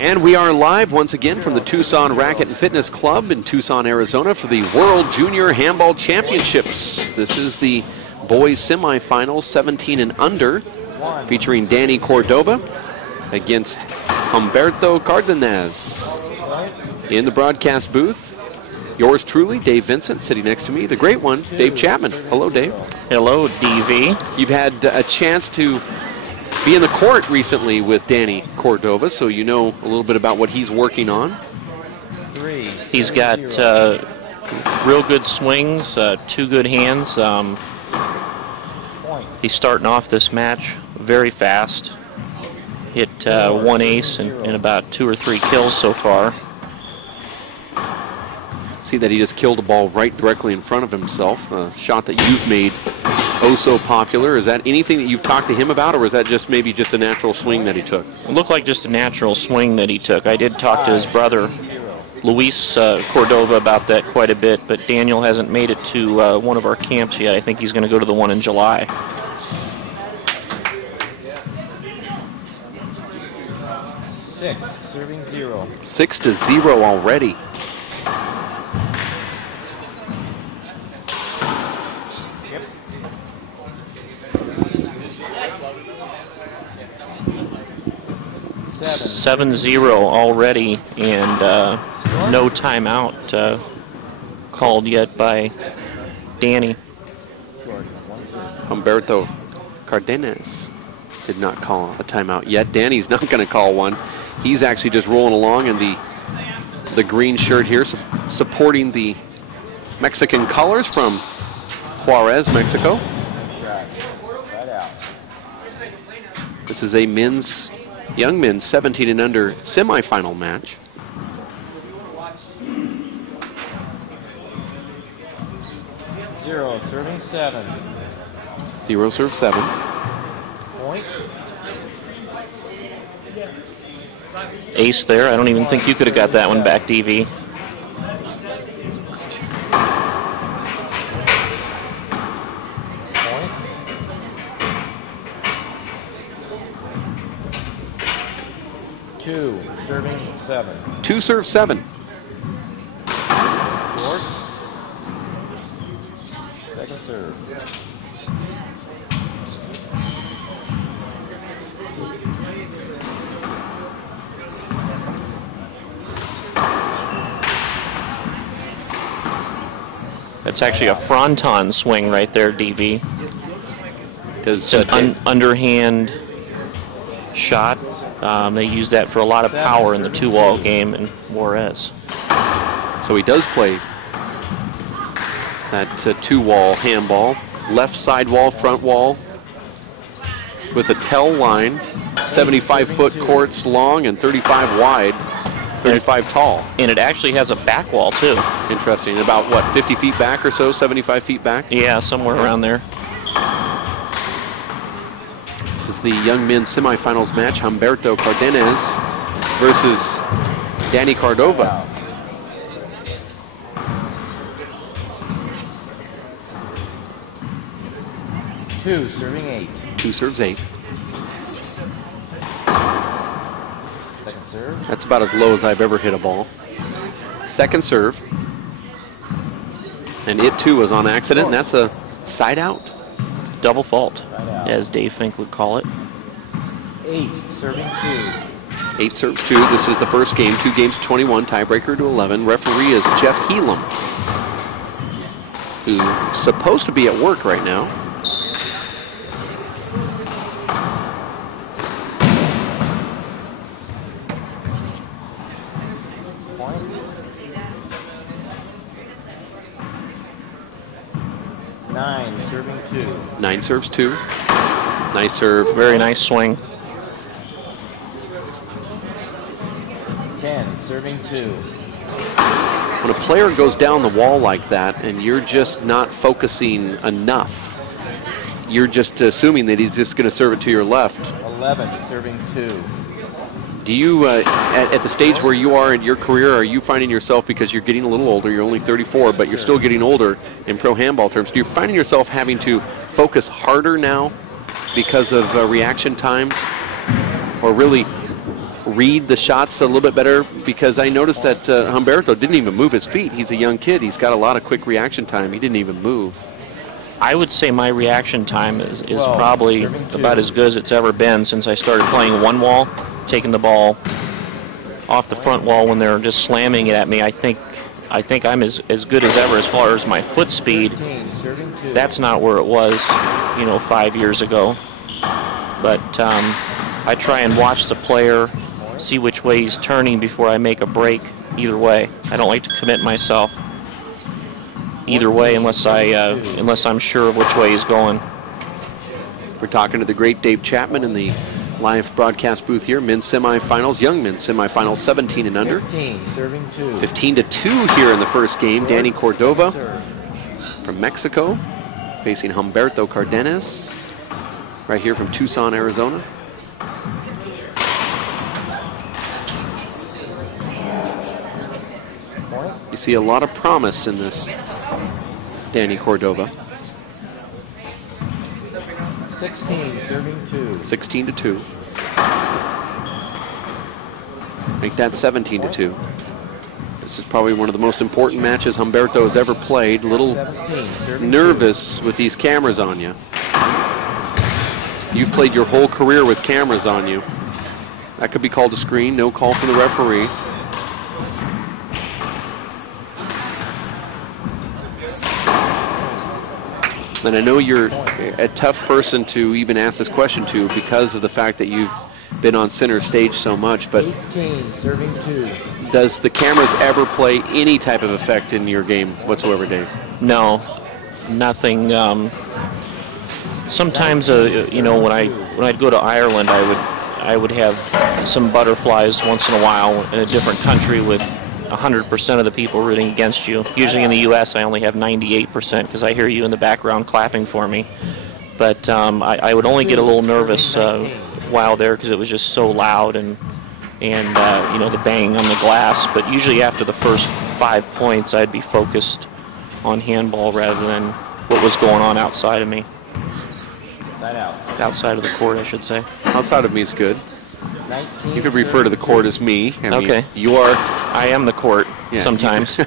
And we are live once again from the Tucson Racket and Fitness Club in Tucson, Arizona for the World Junior Handball Championships. This is the boys semifinals, 17 and under, featuring Danny Cordova against Humberto Cardenas. In the broadcast booth, yours truly, Dave Vincent, sitting next to me, the great one, Dave Chapman. Hello, Dave. Hello, DV. You've had a chance to be in the court recently with Danny Cordova, so you know a little bit about what he's working on. He's got real good swings, two good hands. He's starting off this match very fast. Hit one ace and about 2 or 3 kills so far. See that he just killed a ball right directly in front of himself, a shot that you've made oh so popular. Is that anything that you've talked to him about, or is that just maybe just a natural swing that he took? It looked like just a natural swing that he took. I did talk to his brother, Luis Cordova, about that quite a bit, but Daniel hasn't made it to one of our camps yet. I think he's going to go to the one in July. Serving 0. 6-0 already. Yep. 7-0 already, and no timeout called yet by Danny. Humberto Cardenas did not call a timeout yet. Danny's not going to call one. He's actually just rolling along in the green shirt here, supporting the Mexican colors from Juarez, Mexico. This is a young men's 17 and under semifinal match. Zero, serving 7. 0 serve 7. Point. Ace there. I don't even think you could have got that one back, DV. Point. 2, serving 7. 2 serve 7. Short. Second serve. That's actually a fronton swing right there, DV. It's an underhand shot. They use that for a lot of power in the 2-wall game in Juarez. So he does play that 2-wall handball. Left side wall, front wall with a tell line. 75-foot courts long and 35 wide. 35 tall. And it actually has a back wall, too. Interesting. About, what, 50 feet back or so? 75 feet back? Yeah, somewhere around there. This is the young men's semifinals match. Humberto Cardenas versus Danny Cordova. Two, serving 8. 2 serves 8. Second serve. That's about as low as I've ever hit a ball. Second serve. And it too was on accident, and that's a side out. Double fault, as Dave Fink would call it. 8, serving 2. 8 serves 2. This is the first game. 2 games to 21, tiebreaker to 11. Referee is Jeff Helam, who's supposed to be at work right now. Point. 9, serving 2. 9 serves 2. Nice serve. Very nice swing. 10, serving 2. When a player goes down the wall like that and you're just not focusing enough, you're just assuming that he's just going to serve it to your left. 11, serving 2. Do you, at the stage where you are in your career, are you finding yourself, because you're getting a little older, you're only 34, but you're still getting older in pro handball terms, do you finding yourself having to focus harder now because of reaction times? Or really read the shots a little bit better, because I noticed that Humberto didn't even move his feet. He's a young kid. He's got a lot of quick reaction time. He didn't even move. I would say my reaction time is probably about as good as it's ever been since I started playing one wall, taking the ball off the front wall when they're just slamming it at me. I think I'm as good as ever as far as my foot speed. That's not where it was, 5 years ago. But I try and watch the player, see which way he's turning before I make a break either way. I don't like to commit myself either way unless I'm sure of which way he's going. We're talking to the great Dave Chapman in the live broadcast booth here. Men's semifinals, young men's semifinals, 17 and under. 15-2 here in the first game. Danny Cordova from Mexico facing Humberto Cardenas right here from Tucson, Arizona. You see a lot of promise in this Danny Cordova. 16, serving 2. 16-2. Make that 17-2. This is probably one of the most important matches Humberto has ever played. A little nervous with these cameras on you. You've played your whole career with cameras on you. That could be called a screen. No call from the referee. And I know you're a tough person to even ask this question to because of the fact that you've been on center stage so much, but 18, serving 2. Does the cameras ever play any type of effect in your game whatsoever, Dave? No, nothing. Sometimes, when I'd go to Ireland, I would have some butterflies once in a while in a different country with 100% of the people rooting against you. Usually in the U.S. I only have 98% because I hear you in the background clapping for me. But I would only get a little nervous while there because it was just so loud and the banging on the glass. But usually after the first 5 points, I'd be focused on handball rather than what was going on outside of me. Outside of the court, I should say. Outside of me is good. You could refer to the court as me. Okay. You are. I am the court sometimes.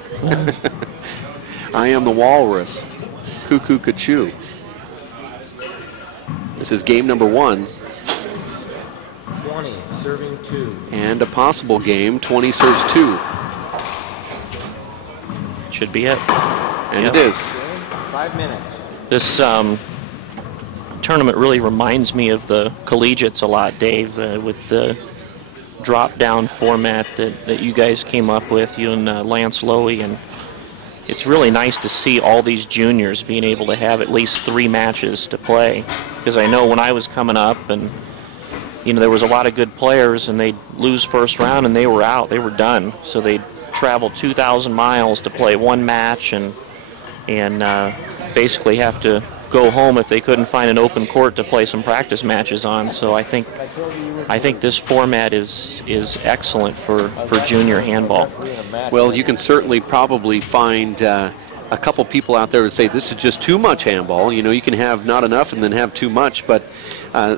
I am the walrus. Cuckoo Cachoo. This is game number 1. 20, serving 2. And a possible game, 20 serves 2. Should be it. And it is. 5 minutes. This tournament really reminds me of the collegiates a lot, Dave, with the drop-down format that you guys came up with, you and Lance Lowy, and it's really nice to see all these juniors being able to have at least 3 matches to play, because I know when I was coming up and there was a lot of good players and they'd lose first round and they were out, they were done, so they'd travel 2,000 miles to play 1 match and basically have to go home if they couldn't find an open court to play some practice matches on. So I think this format is excellent for junior handball. Well, you can certainly probably find a couple people out there that say this is just too much handball. You can have not enough and then have too much, but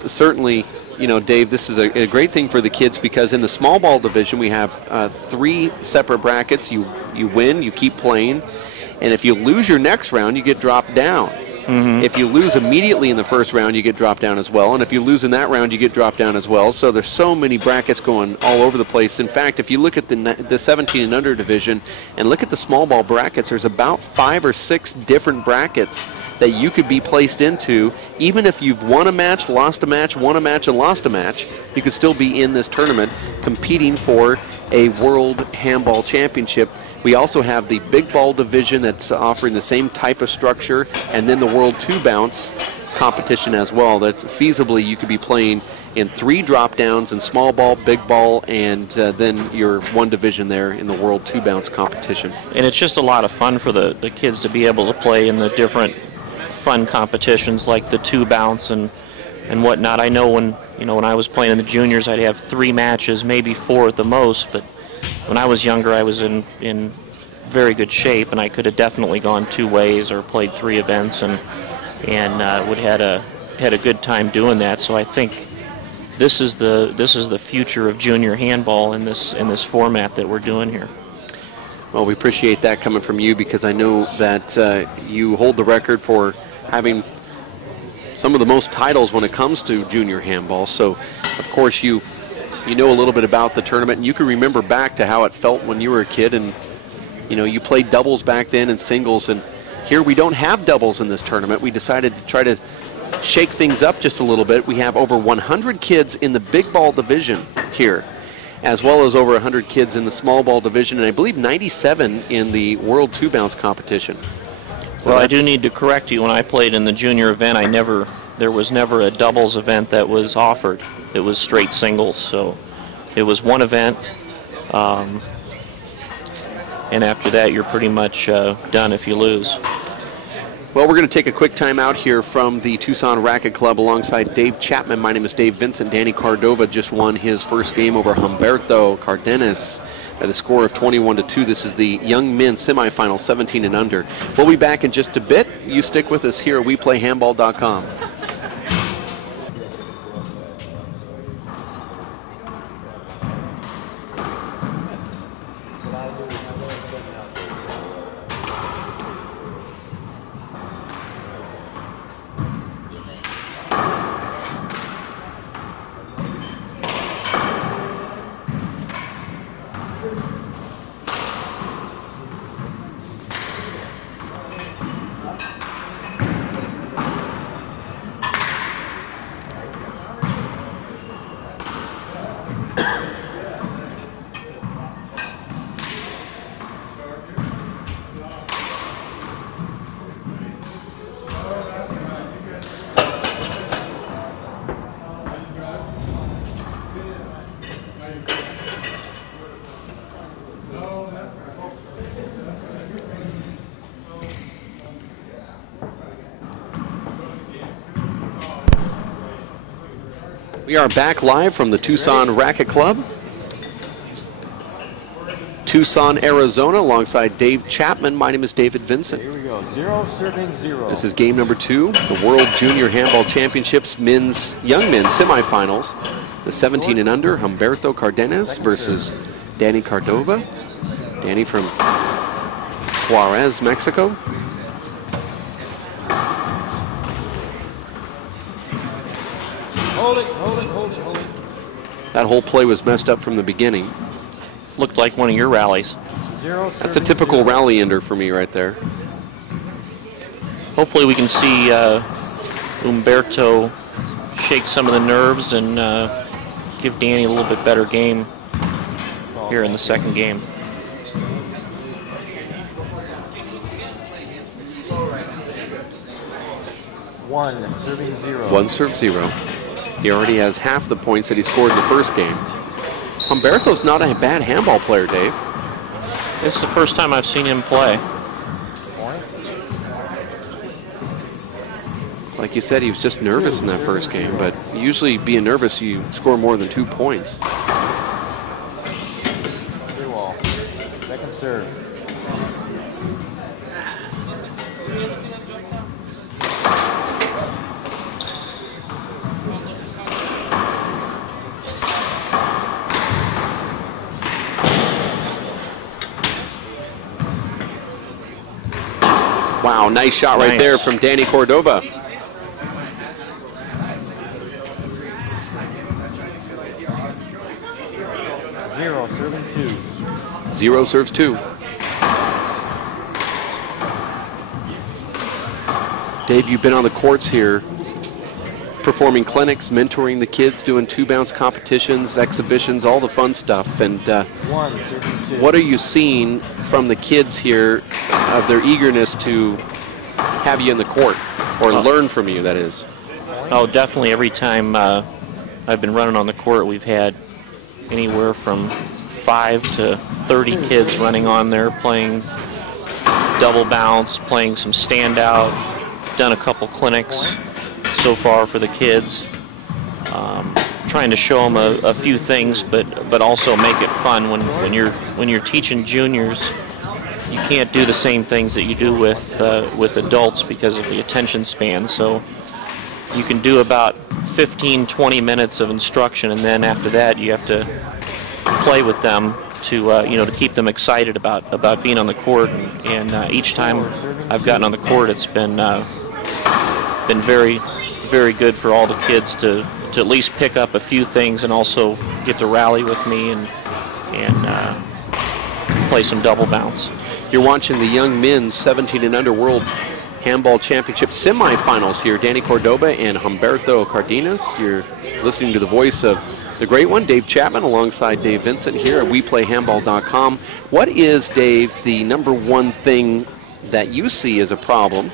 certainly, Dave, this is a great thing for the kids because in the small ball division we have 3 separate brackets. You win, you keep playing, and if you lose your next round, you get dropped down. Mm-hmm. If you lose immediately in the first round, you get dropped down as well. And if you lose in that round, you get dropped down as well. So there's so many brackets going all over the place. In fact, if you look at the 17 and under division and look at the small ball brackets, there's about 5 or 6 different brackets that you could be placed into. Even if you've won a match, lost a match, won a match, and lost a match, you could still be in this tournament competing for a World Handball Championship. We also have the big ball division that's offering the same type of structure, and then the World 2-bounce competition as well. That's feasibly you could be playing in 3 drop-downs in small ball, big ball, and then your 1 division there in the World 2-bounce competition. And it's just a lot of fun for the kids to be able to play in the different fun competitions like the 2-bounce and whatnot. I know when I was playing in the juniors, I'd have 3 matches, maybe 4 at the most, but when I was younger, I was in very good shape, and I could have definitely gone 2 ways or played 3 events, and would had a good time doing that. So I think this is the future of junior handball in this format that we're doing here. Well, we appreciate that coming from you, because I know that you hold the record for having some of the most titles when it comes to junior handball. So, of course, you know a little bit about the tournament, and you can remember back to how it felt when you were a kid, and you played doubles back then and singles, and here we don't have doubles in this tournament. We decided to try to shake things up just a little bit. We have over 100 kids in the big ball division here, as well as over 100 kids in the small ball division, and I believe 97 in the World Two Bounce competition. So well, I do need to correct you. When I played in the junior event, there was never a doubles event that was offered. It was straight singles. So it was one event, and after that, you're pretty much done if you lose. Well, we're going to take a quick time out here from the Tucson Racket Club alongside Dave Chapman. My name is Dave Vincent. Danny Cordova just won his first game over Humberto Cardenas by the score of 21-2. This is the young men's semifinal, 17 and under. We'll be back in just a bit. You stick with us here at WePlayHandball.com. We are back live from the Tucson Racket Club, Tucson, Arizona, alongside Dave Chapman. My name is David Vincent. Here we go. 0-0. This is game number 2, the World Junior Handball Championships young men's semifinals. The 17 and under, Humberto Cardenas versus Danny Cordova. Danny from Juarez, Mexico. Hold it, hold it, hold it, hold it. That whole play was messed up from the beginning. Looked like one of your rallies. That's a typical rally ender for me right there. Hopefully we can see Humberto shake some of the nerves and give Danny a little bit better game here in the second game. 1 serving 0. 1 serve 0. He already has half the points that he scored in the first game. Humberto's not a bad handball player, Dave. This is the first time I've seen him play. Like you said, he was just nervous in that first game, but usually being nervous, you score more than 2 points. Second serve. Wow, nice shot right there from Danny Cordova. 0 serving 2. 0 serves 2. Dave, you've been on the courts here performing clinics, mentoring the kids, doing 2-bounce competitions, exhibitions, all the fun stuff. And what are you seeing from the kids here of their eagerness to have you in the court, or learn from you, that is? Oh, definitely. Every time I've been running on the court, we've had anywhere from 5 to 30 kids running on there playing double bounce, playing some standout, done a couple clinics so far for the kids, trying to show them a few things, but also make it fun. When you're teaching juniors, you can't do the same things that you do with adults because of the attention span. So you can do about 15, 20 minutes of instruction, and then after that you have to play with them to you know, to keep them excited about being on the court. And each time I've gotten on the court, it's been very, very good for all the kids to at least pick up a few things and also get to rally with me and play some double bounce. You're watching the young men's 17 and under World Handball Championship semifinals here. Danny Cordova and Humberto Cardenas. You're listening to the voice of the great one, Dave Chapman, alongside Dave Vincent here at WePlayHandball.com. What is, Dave, the number one thing that you see as a problem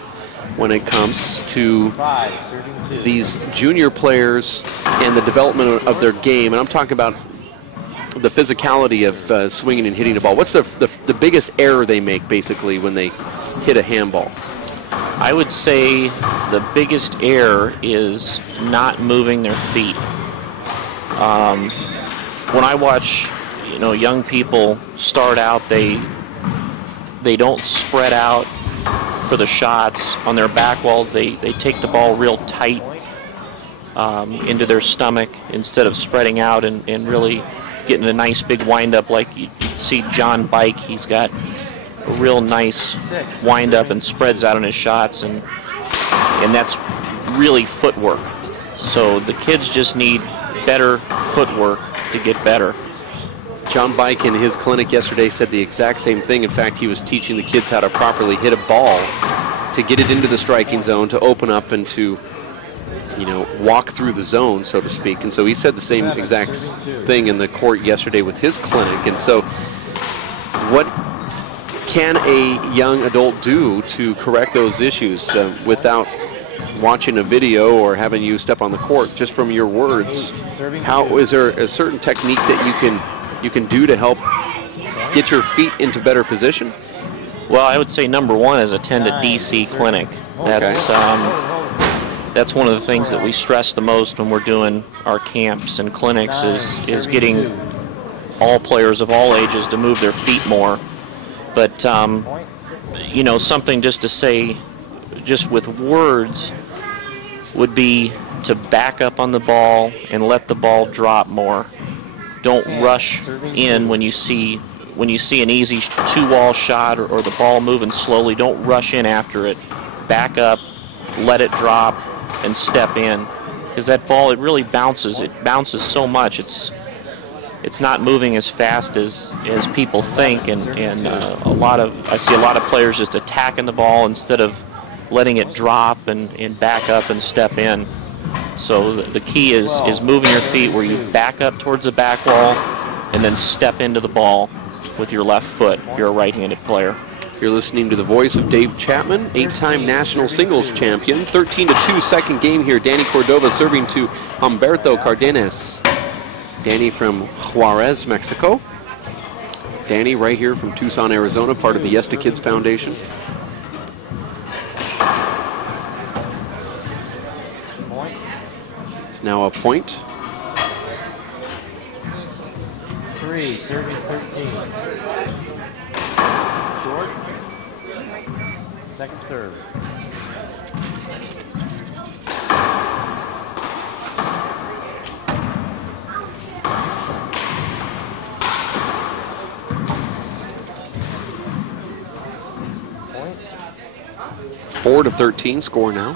when it comes to these junior players and the development of their game? And I'm talking about the physicality of swinging and hitting the ball. What's the biggest error they make, basically, when they hit a handball? I would say the biggest error is not moving their feet. When I watch, you know, young people start out, they don't spread out for the shots on their back walls. They take the ball real tight into their stomach instead of spreading out and really getting a nice big wind-up like you see John Bike. He's got a real nice wind-up and spreads out on his shots, and that's really footwork. So the kids just need better footwork to get better. John Bike in his clinic yesterday said the exact same thing. In fact, he was teaching the kids how to properly hit a ball to get it into the striking zone, to open up and to, you know, walk through the zone, so to speak. And so he said the same exact thing in the court yesterday with his clinic. And so what can a young adult do to correct those issues without watching a video or having you step on the court? Just from your words, how is there a certain technique that you can do to help get your feet into better position? Well, I would say number one is attend a DC clinic. That's one of the things that we stress the most when we're doing our camps and clinics is getting all players of all ages to move their feet more. But you know, something just to say, just with words, would be to back up on the ball and let the ball drop more. Don't rush in when you see an easy two-wall shot or the ball moving slowly. Don't rush in after it. Back up, let it drop, and step in. Because that ball, it really bounces. It bounces so much. It's not moving as fast as people think, and I see a lot of players just attacking the ball instead of letting it drop and back up and step in. So the key is moving your feet where you back up towards the back wall and then step into the ball with your left foot if you're a right-handed player. You're listening to the voice of Dave Chapman, 8-time national singles champion. 13-2 second game here. Danny Cordova serving to Humberto Cardenas. Danny from Juarez, Mexico. Danny right here from Tucson, Arizona, part of the Yes to Kids Foundation. It's now a point. 3, serving 13. Short. Second serve. Point. 4-13 score now.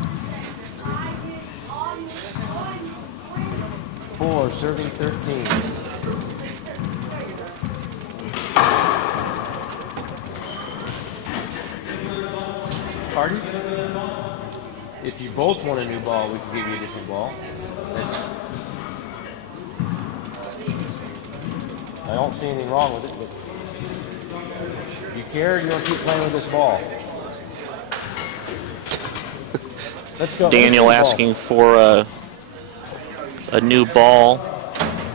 4, serving 13. Pardon? If you both want a new ball, we can give you a different ball. I don't see anything wrong with it, but you care or you want to keep playing with this ball? Let's go. Daniel asking for a new ball.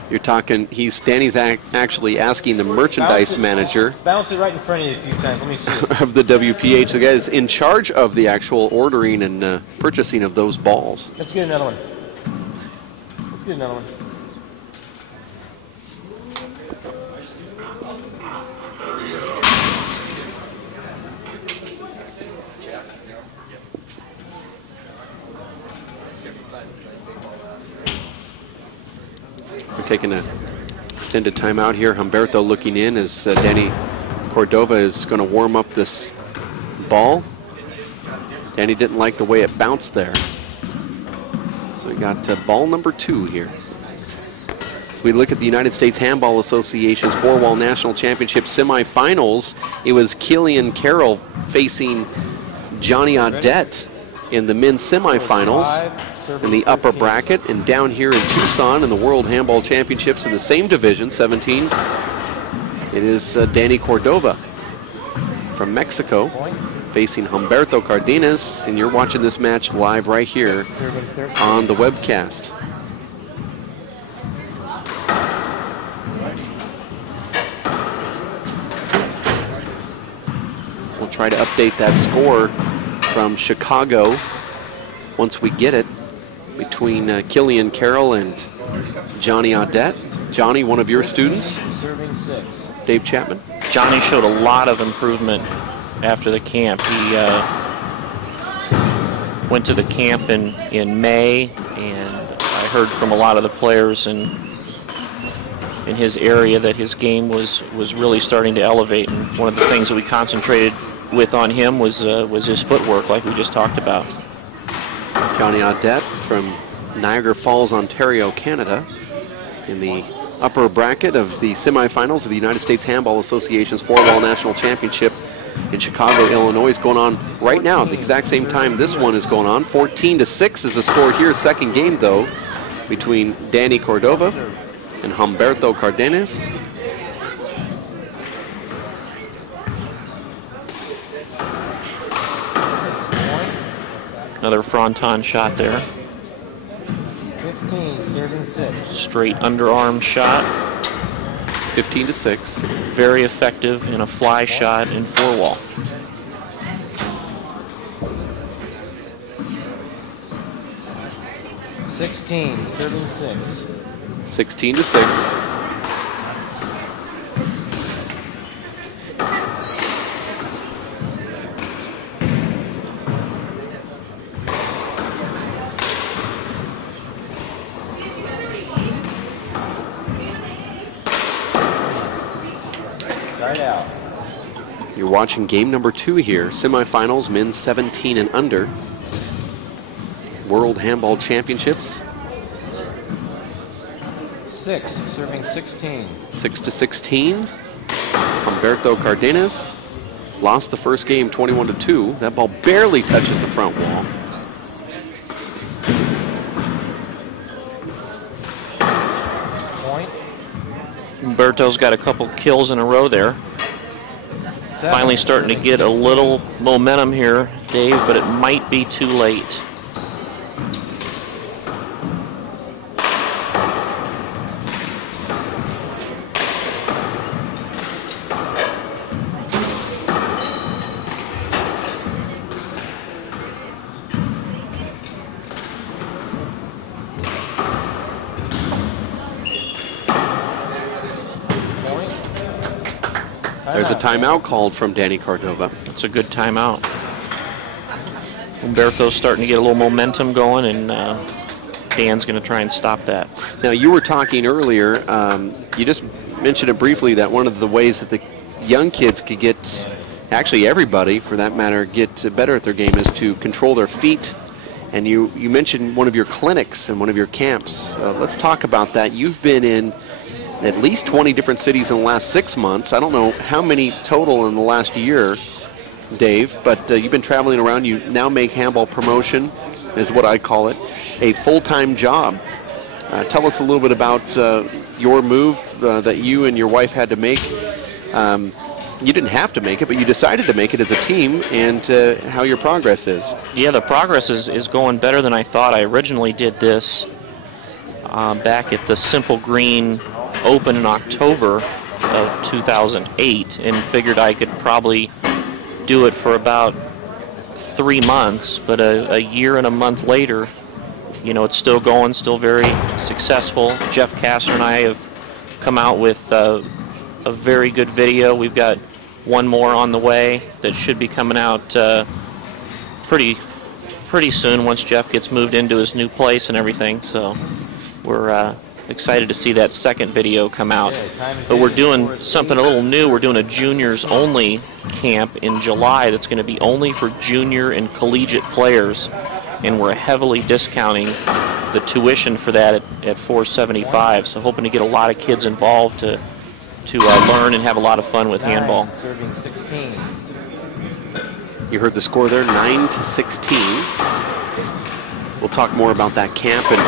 You're talking, Danny's actually asking the merchandise manager Bounce it right in front of you a few times. Let me see it. of the WPH, the guy is in charge of the actual ordering and purchasing of those balls. Let's get another one. Let's get another one. taking an extended timeout here. Humberto looking in as Danny Cordova is going to warm up this ball. Danny didn't like the way it bounced there. So we got ball number 2 here. We look at the United States Handball Association's 4-wall national championship semifinals. It was Killian Carroll facing Johnny Audette in the men's semifinals in the upper bracket. And down here in Tucson in the World Handball Championships in the same division, 17, it is Danny Cordova from Mexico facing Humberto Cardenas. And you're watching this match live right here on the webcast. We'll try to update that score from Chicago once we get it between Killian Carroll and Johnny Audette. Johnny, one of your students. Dave Chapman. Johnny showed a lot of improvement after the camp. He went to the camp in May, and I heard from a lot of the players in his area that his game was really starting to elevate. And one of the things that we concentrated with on him was his footwork, like we just talked about. Johnny Audette from Niagara Falls, Ontario, Canada, in the upper bracket of the semifinals of the United States Handball Association's 4-wall national championship in Chicago, Illinois, is going on right now at the exact same time this one is going on. 14-6 is the score here. Second game, though, between Danny Cordova and Humberto Cardenas. Another fronton shot there. 15, serving 6. Straight underarm shot. 15-6. Very effective in a fly shot in 4-wall. Serving 6. 16-6. You're watching game number 2 here. Semifinals, men's 17 and under. World Handball Championships. 6, serving 16. 6-16. Humberto Cardenas lost the first game 21-2. That ball barely touches the front wall. Point. Humberto's got a couple kills in a row there. Finally starting to get a little momentum here, Dave, but it might be too late. There's a timeout called from Danny Cordova. It's a good timeout. Humberto's starting to get a little momentum going, and Dan's going to try and stop that. Now, you were talking earlier, you just mentioned it briefly, that one of the ways that the young kids could get, actually everybody for that matter, get better at their game is to control their feet. And you mentioned one of your clinics and one of your camps. Let's talk about that. You've been in at least 20 different cities in the last 6 months. I don't know how many total in the last year, Dave, but you've been traveling around. You now make handball promotion, is what I call it, a full-time job. Tell us a little bit about your move that you and your wife had to make. You didn't have to make it, but you decided to make it as a team, and how your progress is. Yeah, the progress is going better than I thought. I originally did this back at the Simple Green Open in October of 2008, and figured I could probably do it for about 3 months, but a year and a month later, you know, it's still going, still very successful. Jeff Castor and I have come out with a very good video. We've got one more on the way that should be coming out pretty pretty soon once Jeff gets moved into his new place and everything. So we're excited to see that second video come out. But we're doing something a little new. We're doing a juniors only camp in July that's going to be only for junior and collegiate players, and we're heavily discounting the tuition for that at $475. So hoping to get a lot of kids involved to learn and have a lot of fun with handball. Serving 16. You heard the score there, 9-16. We'll talk more about that camp and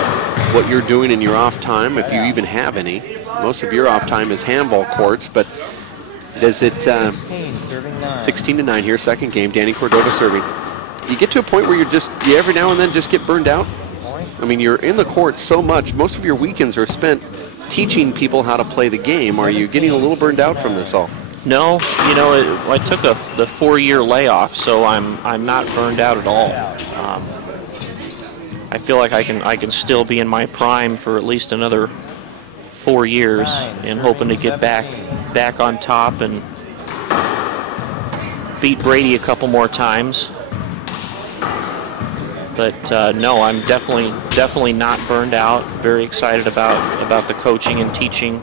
what you're doing in your off time, if you even have any. Most of your off time is handball courts, but does it 16-9 here, second game. Danny Cordova serving. You get to a point where you every now and then just get burned out. I mean, you're in the court so much. Most of your weekends are spent teaching people how to play the game. Are you getting a little burned out from this all? No, you know, I took the 4-year layoff, so I'm not burned out at all. I feel like I can still be in my prime for at least another 4 years, and hoping to get back on top and beat Brady a couple more times. But no, I'm definitely not burned out. Very excited about the coaching and teaching.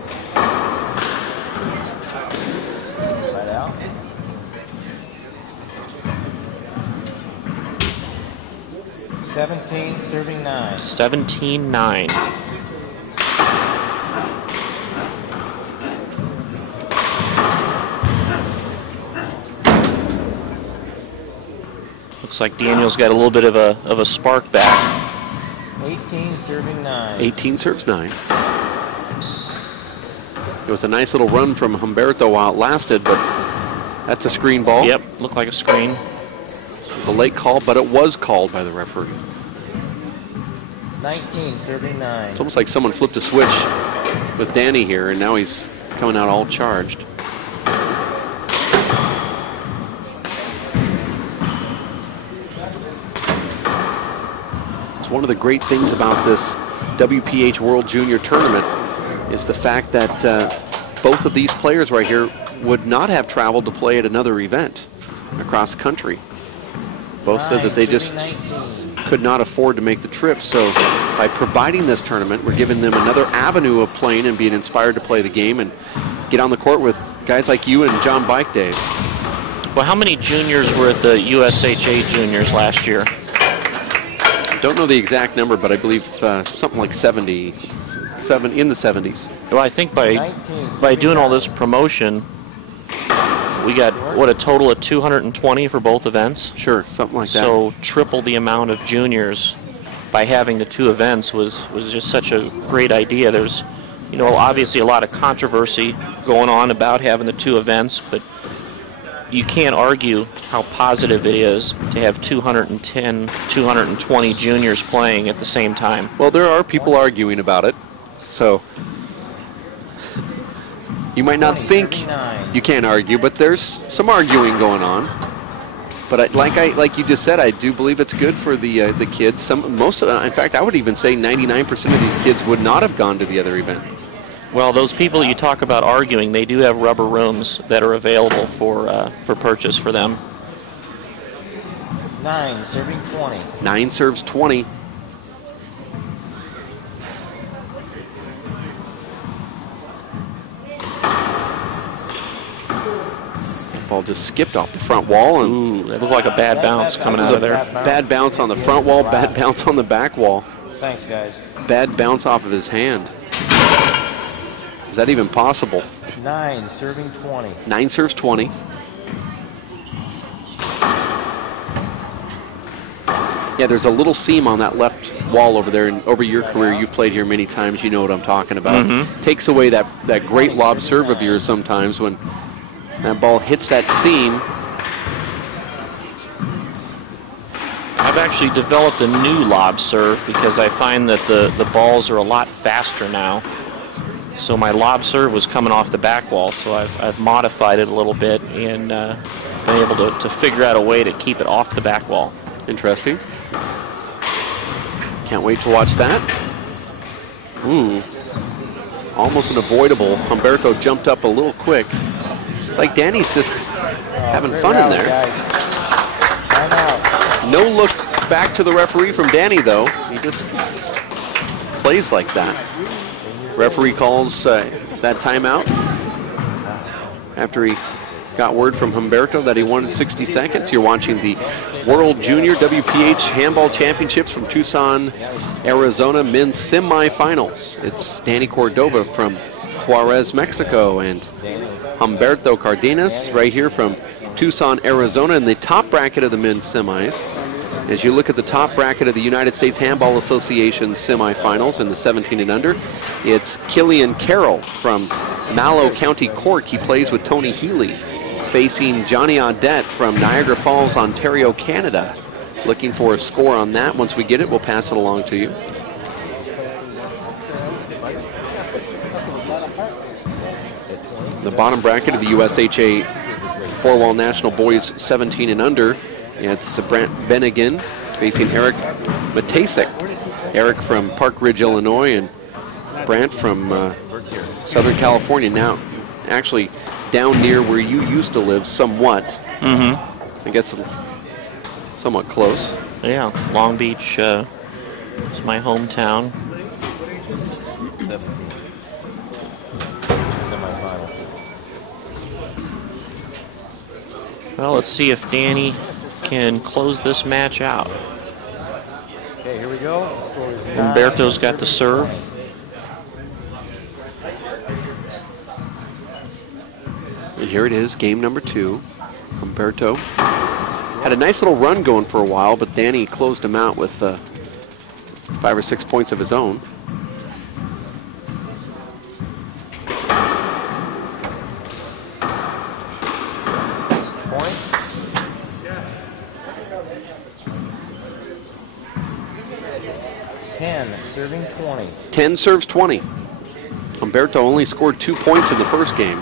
17, serving 9. 17-9. Looks like Daniel's got a little bit of a spark back. 18, serving 9. 18 serves 9. It was a nice little run from Humberto while it lasted, but that's a screen ball. Yep, looked like a screen. The late call, but it was called by the referee. 19, serving 9. It's almost like someone flipped a switch with Danny here, and now he's coming out all charged. It's one of the great things about this WPH World Junior Tournament is the fact that both of these players right here would not have traveled to play at another event across the country. Both said that they just could not afford to make the trip. So by providing this tournament, we're giving them another avenue of playing and being inspired to play the game and get on the court with guys like you and John Bike Dave. Well, how many juniors were at the USHA juniors last year? Don't know the exact number, but I believe something like 70, in the 70s. Well, I think by doing all this promotion, we got, what, a total of 220 for both events? Sure, something like that. So triple the amount of juniors by having the two events was just such a great idea. There's, you know, obviously a lot of controversy going on about having the two events, but you can't argue how positive it is to have 210, 220 juniors playing at the same time. Well, there are people arguing about it, so you might not think you can't argue, but there's some arguing going on. But like you just said, I do believe it's good for the kids. In fact, I would even say 99% of these kids would not have gone to the other event. Well, those people you talk about arguing, they do have rubber rooms that are available for purchase for them. 9, serving 20. 9 serves 20. Ball just skipped off the front wall. And ooh, that looked like a bad bounce coming out of there. Bad bounce on the front wall, bad bounce on the back wall. Thanks, guys. Bad bounce off of his hand. Is that even possible? 9, serving 20. 9 serves 20. Yeah, there's a little seam on that left wall over there, and over your career, you've played here many times, you know what I'm talking about. Mm-hmm. Takes away that great lob serve of yours sometimes when that ball hits that seam. I've actually developed a new lob serve because I find that the balls are a lot faster now. So my lob serve was coming off the back wall, so I've modified it a little bit and been able to figure out a way to keep it off the back wall. Interesting. Can't wait to watch that. Ooh, almost an avoidable. Humberto jumped up a little quick. It's like Danny's just having fun in there. No look back to the referee from Danny, though. He just plays like that. Referee calls that timeout after he got word from Humberto that he wanted 60 seconds. You're watching the World Junior WPH Handball Championships from Tucson, Arizona men's semifinals. It's Danny Cordova from Juarez, Mexico, and Humberto Cardenas right here from Tucson, Arizona, in the top bracket of the men's semis. As you look at the top bracket of the United States Handball Association semifinals in the 17 and under, it's Killian Carroll from Mallow County Cork. He plays with Tony Healy, facing Johnny Audette from Niagara Falls, Ontario, Canada. Looking for a score on that. Once we get it, we'll pass it along to you. The bottom bracket of the USHA Four-Wall National Boys 17 and under, it's Brant Bennigan facing Eric Matasek. Eric from Park Ridge, Illinois, and Brant from Southern California, now actually down near where you used to live somewhat. I guess somewhat close. Yeah, Long Beach is my hometown. Well, let's see if Danny can close this match out. Okay, here we go. Humberto's got the serve. And here it is, game number 2. Humberto had a nice little run going for a while, but Danny closed him out with 5 or 6 points of his own. Point. 10, serving 20. 10 serves 20. Humberto only scored 2 points in the first game.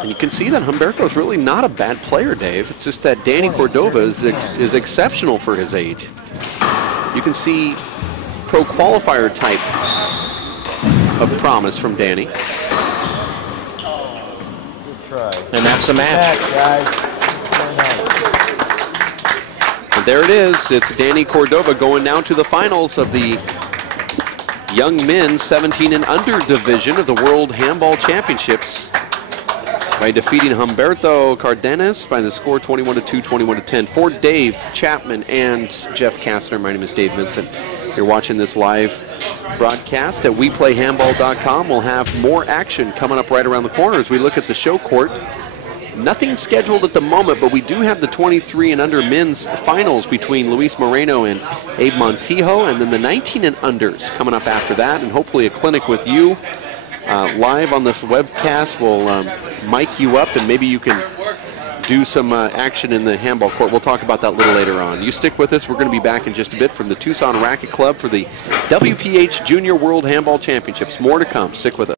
And you can see that Humberto is really not a bad player, Dave. It's just that Danny Cordova is exceptional for his age. You can see pro qualifier type of promise from Danny. Good try. And that's the match. Guys. Very nice. And there it is. It's Danny Cordova going now to the finals of the young men's 17 and under division of the World Handball Championships by defeating Humberto Cardenas by the score 21-2, 21-10. For Dave Chapman and Jeff Kastner, my name is Dave Vincent. You're watching this live broadcast at WePlayHandball.com. We'll have more action coming up right around the corner as we look at the show court. Nothing scheduled at the moment, but we do have the 23 and under men's finals between Luis Moreno and Abe Montijo, and then the 19 and unders coming up after that, and hopefully a clinic with you live on this webcast. We'll mic you up, and maybe you can do some action in the handball court. We'll talk about that a little later on. You stick with us. We're going to be back in just a bit from the Tucson Racket Club for the WPH Junior World Handball Championships. More to come. Stick with us.